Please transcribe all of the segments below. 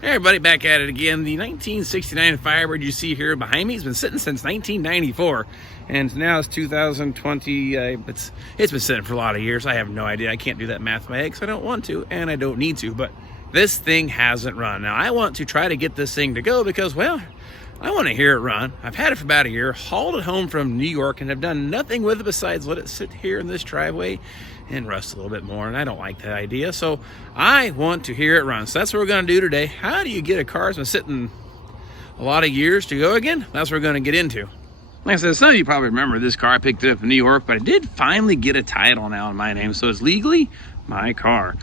Hey everybody, back at it again. The 1969 Firebird you see here behind me has been sitting since 1994, and now it's 2020. It's been sitting for a lot of years. I have no idea. I can't do that math in my head because I don't want to, and I don't need to. But this thing hasn't run. Now I want to try to get this thing to go because, well, I want to hear it run. I've had it for about a year, hauled it home from New York, and have done nothing with it besides let it sit here in this driveway and rust a little bit more, and I don't like that idea. So I want to hear it run. So that's what we're going to do today. How do you get a car that's been sitting a lot of years to go again? That's what we're going to get into. Like I said, some of you probably remember this car. I picked it up in New York, but I did finally get a title now in my name, so it's legally my car.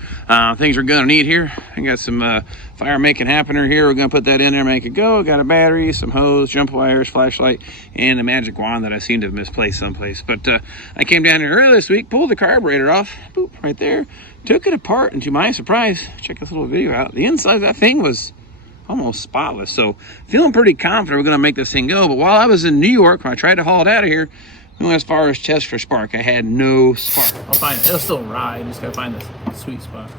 Things we're gonna need here. I got some fire making happener here. We're gonna put that in there, make it go. Got a battery, some hose, jump wires, flashlight, and a magic wand that I seem to have misplaced someplace. But I came down here earlier this week, pulled the carburetor off, boop, right there, took it apart, and to my surprise, check this little video out, the inside of that thing was almost spotless. So feeling pretty confident we're gonna make this thing go. But while I was in New York, when I tried to haul it out of here, as far as test for spark, I had no spark. I'll find it. It'll still ride. Just gotta find the sweet spot.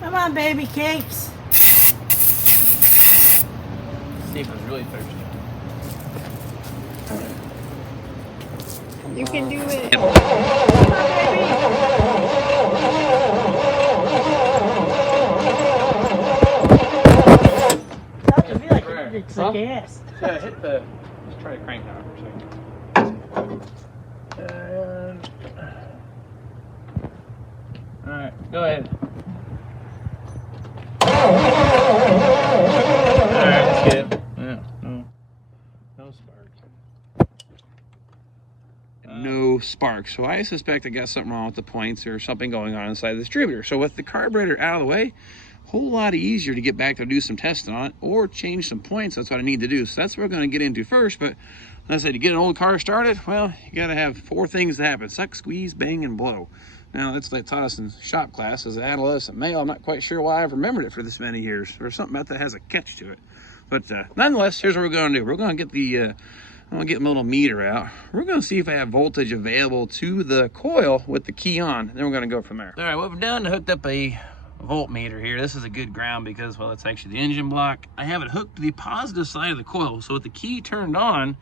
Come on, baby cakes. Steve was really thirsty. You can do it. Yep. I feel like it's like gas. Yeah, hit the. Let's try to crank down for a second. Alright, go ahead. Alright, that's good. Yeah, no spark. No spark. So I suspect I got something wrong with the points or something going on inside the distributor. So with the carburetor out of the way, a whole lot easier to get back to do some testing on it or change some points. That's what I need to do. So that's what we're going to get into first. But as I said, to get an old car started, well, you got to have 4 things to happen: suck, squeeze, bang, and blow. Now, that's what they taught us in shop class as an adolescent male. I'm not quite sure why I've remembered it for this many years. There's something about that has a catch to it. But nonetheless, here's what we're going to do. We're going to get the, I'm going to get my little meter out. We're going to see if I have voltage available to the coil with the key on. And then we're going to go from there. All right, what we've done, hooked up a voltmeter here. This is a good ground because, well, it's actually the engine block. I have it hooked to the positive side of the coil. So with the key turned on,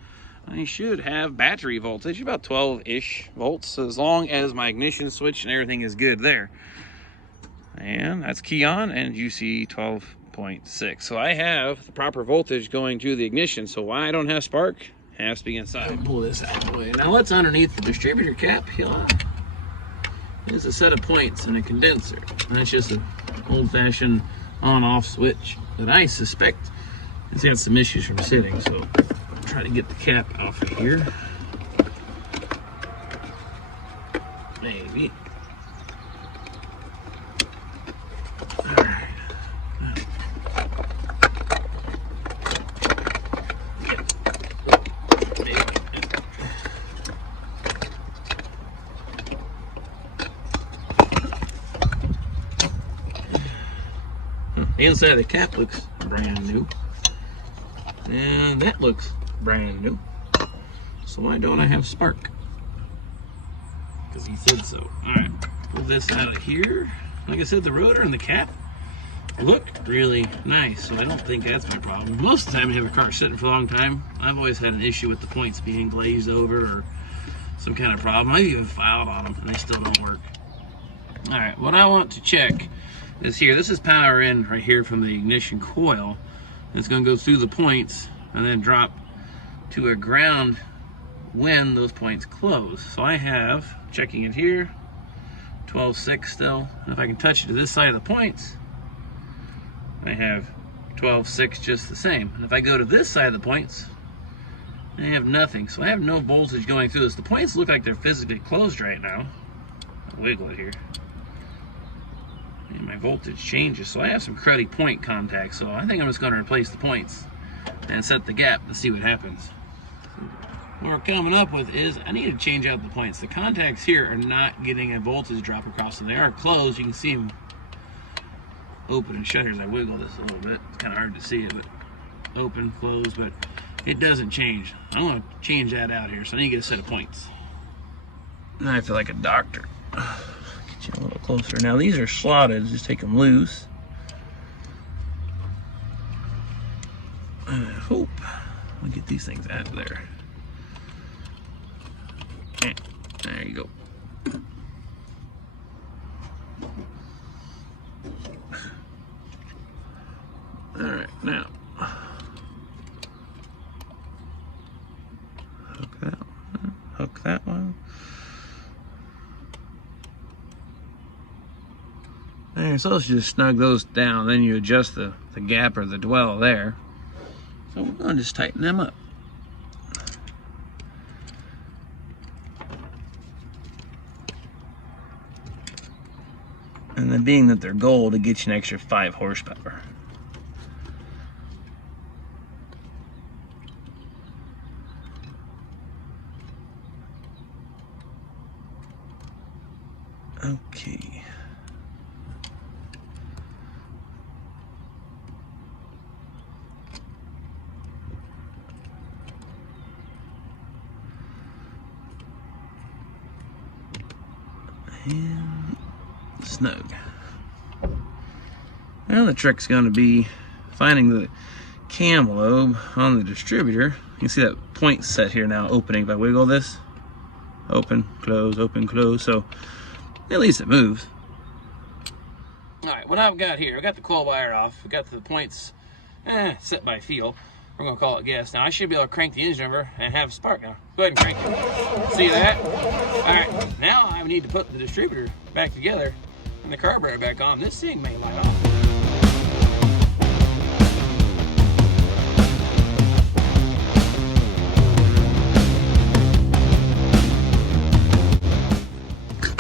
I should have battery voltage, about 12-ish volts, as long as my ignition switch and everything is good there. And that's key on, and you see 12.6. So I have the proper voltage going to the ignition. So why I don't have spark has to be inside. Pull this out of the way. Now what's underneath the distributor cap here is a set of points and a condenser. And that's just an old-fashioned on-off switch that I suspect has got some issues from sitting. So try to get the cap off of here. Maybe. All right. The inside of the cap looks brand new. And that looks brand new. So why don't I have spark? Because he said so. Alright, pull this out of here. Like I said, the rotor and the cap look really nice, so I don't think that's my problem. Most of the time I have a car sitting for a long time, I've always had an issue with the points being glazed over or some kind of problem. I've even filed on them and they still don't work. Alright, what I want to check is here. This is power in right here from the ignition coil. It's going to go through the points and then drop to a ground when those points close. So I have, checking it here, 12.6 still. And if I can touch it to this side of the points, I have 12.6 just the same. And if I go to this side of the points, I have nothing. So I have no voltage going through this. The points look like they're physically closed right now. I'll wiggle it here. And my voltage changes, so I have some cruddy point contacts, so I think I'm just going to replace the points and set the gap and see what happens. What we're coming up with is I need to change out the points. The contacts here are not getting a voltage drop across, so they are closed. You can see them open and shut here as I wiggle this a little bit. It's kind of hard to see it, but open, close, but it doesn't change. I want to change that out here, so I need to get a set of points. Now I feel like a doctor. Get you a little closer. Now these are slotted, just take them loose. And I hope we get these things out of there. Yeah, there you go. All right, now hook that one. And you're supposed to just snug those down, then you adjust the gap or the dwell there. So we're gonna just tighten them up. And then being that they're gold, it gets you an extra 5 horsepower. Okay. And snug. Now the trick's going to be finding the cam lobe on the distributor. You can see that point set here now opening. If I wiggle this, open, close, so at least it moves. All right, what I've got here, I got the coil wire off. We got the points set by feel. We're gonna call it guess. Now I should be able to crank the engine over and have a spark now. Go ahead and crank it. See that? All right, now I need to put the distributor back together and the carburetor back on. This thing may light off.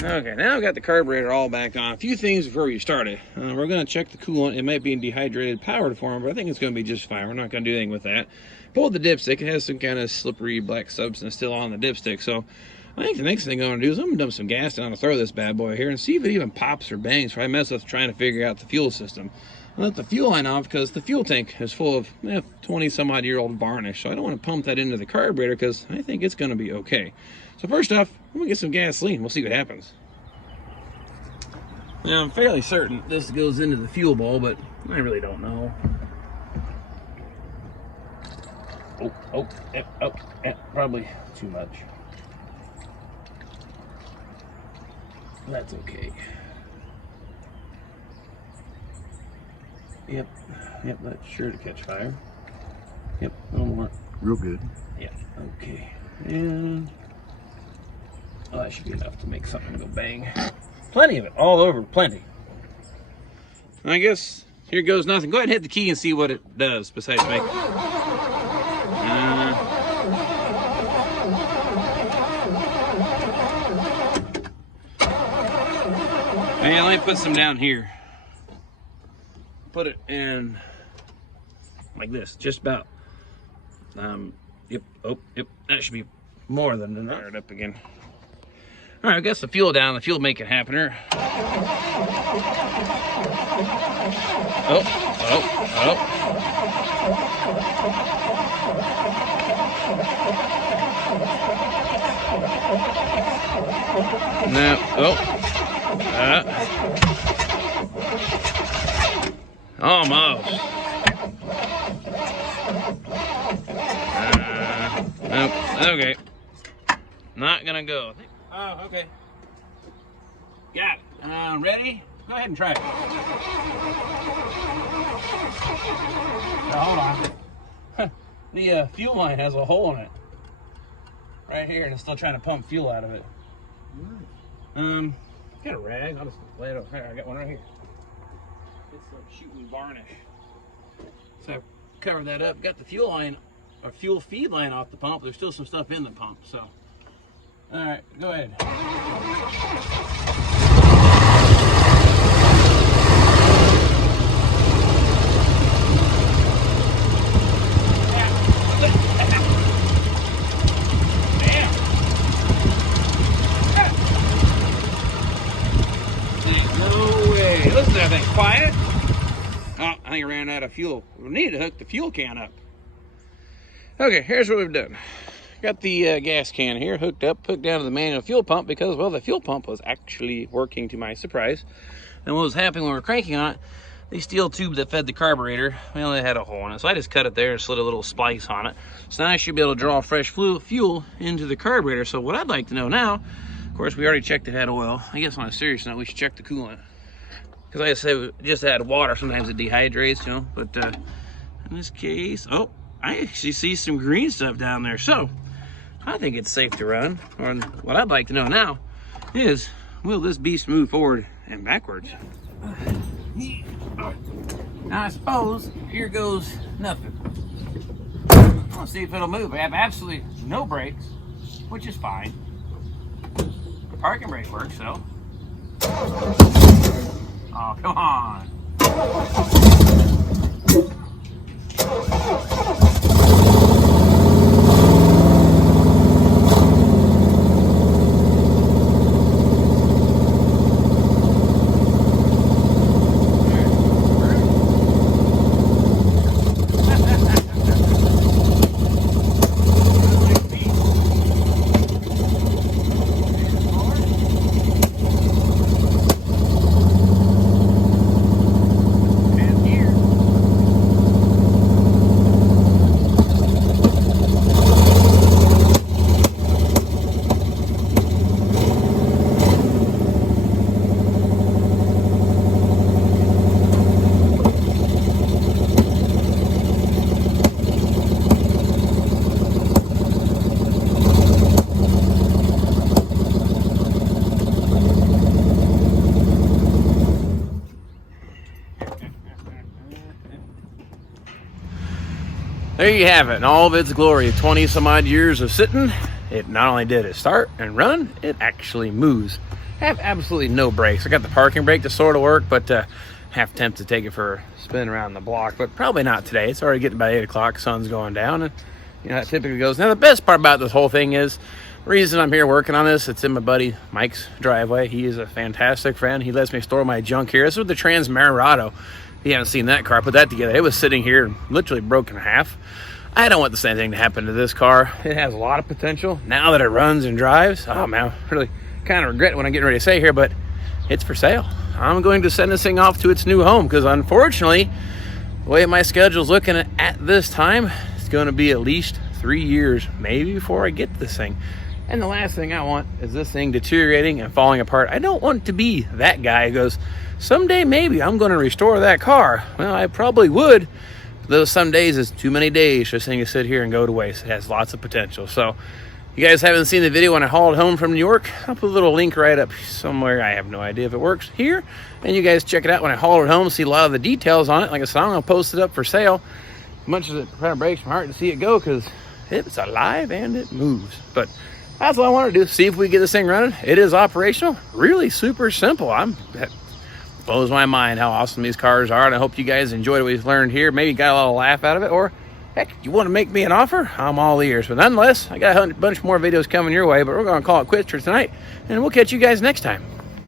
Okay, now I've got the carburetor all back on. A few things before we start it. We're going to check the coolant. It might be in dehydrated powder form, but I think it's going to be just fine. We're not going to do anything with that. Pull the dipstick. It has some kind of slippery black substance still on the dipstick. So I think the next thing I'm going to do is I'm going to dump some gas down to throw this bad boy here and see if it even pops or bangs. So I mess with trying to figure out the fuel system. I let the fuel line off because the fuel tank is full of 20 some odd year old varnish. So I don't want to pump that into the carburetor because I think it's going to be okay. So first off, I'm gonna get some gasoline. We'll see what happens. Now I'm fairly certain this goes into the fuel bowl, but I really don't know. Yep, probably too much. That's okay. Yep, that's sure to catch fire. Yep, a little more. Real good. Yeah, okay. And oh, that should be enough to make something go bang. Plenty of it, all over, plenty. I guess here goes nothing. Go ahead and hit the key and see what it does besides make. Man, let me put some down here. Put it in like this, just about. Yep, that should be more than enough. Fire it up again. All right, I guess the fuel down. The fuel make it happen here. Oh. No. Almost. Nope. Okay. Not gonna go. Oh, okay. Got it. Ready? Go ahead and try it. Now, hold on. The fuel line has a hole in it. Right here, and it's still trying to pump fuel out of it. Got a rag. I'll just lay it over here. I got one right here. It's like shooting varnish. So I covered that up. Got the fuel line, or fuel feed line off the pump. There's still some stuff in the pump, so. All right, go ahead. No way. Listen to that thing. Quiet. Oh, I think I ran out of fuel. We need to hook the fuel can up. Okay, here's what we've done. Got the gas can here hooked down to the manual fuel pump because, well, the fuel pump was actually working to my surprise. And what was happening when we were cranking on it, the steel tube that fed the carburetor, well, it had a hole in it. So I just cut it there and slid a little splice on it. So now I should be able to draw fresh fuel into the carburetor. So what I'd like to know now, of course, we already checked it had oil. I guess on a serious note, we should check the coolant. Because like I said, we just had water. Sometimes it dehydrates, you know. But in this case, oh, I actually see some green stuff down there. So I think it's safe to run. Or what I'd like to know now is, will this beast move forward and backwards? Now I suppose here goes nothing. Let's see if it'll move. I have absolutely no brakes, which is fine. The parking brake works though. Oh, come on. There you have it, in all of its glory. 20 some odd years of sitting, it not only did it start and run, it actually moves. I have absolutely no brakes. I got the parking brake to sort of work, but half tempted to take it for a spin around the block, but probably not today. It's already getting about 8 o'clock, sun's going down, and you know how it typically goes. Now the best part about this whole thing is, the reason I'm here working on this, it's in my buddy Mike's driveway. He is a fantastic friend. He lets me store my junk here. This is the Trans Marinato. If you haven't seen that car, put that together. It was sitting here literally broken in half. I don't want the same thing to happen to this car. It has a lot of potential. Now that it runs and drives, oh man, I really kind of regret what I'm getting ready to say here, but it's for sale. I'm going to send this thing off to its new home because unfortunately, the way my schedule's looking at this time, it's going to be at least 3 years, maybe, before I get this thing. And the last thing I want is this thing deteriorating and falling apart. I don't want to be that guy who goes, someday maybe I'm going to restore that car. Well, I probably would. Those some days is too many days. This thing to sit here and go to waste. It has lots of potential. So you guys haven't seen the video when I hauled home from New York, I'll put a little link right up somewhere. I have no idea if it works here. And you guys check it out when I haul it home, see a lot of the details on it. Like I said, I'm going to post it up for sale. As much as it kind of breaks my heart to see it go because it's alive and it moves. But that's what I want to do. See if we get this thing running. It is operational. Really super simple. That blows my mind how awesome these cars are. And I hope you guys enjoyed what we've learned here. Maybe got a little laugh out of it. Or heck, you want to make me an offer? I'm all ears. But nonetheless, I got a bunch more videos coming your way. But we're going to call it quits for tonight. And we'll catch you guys next time.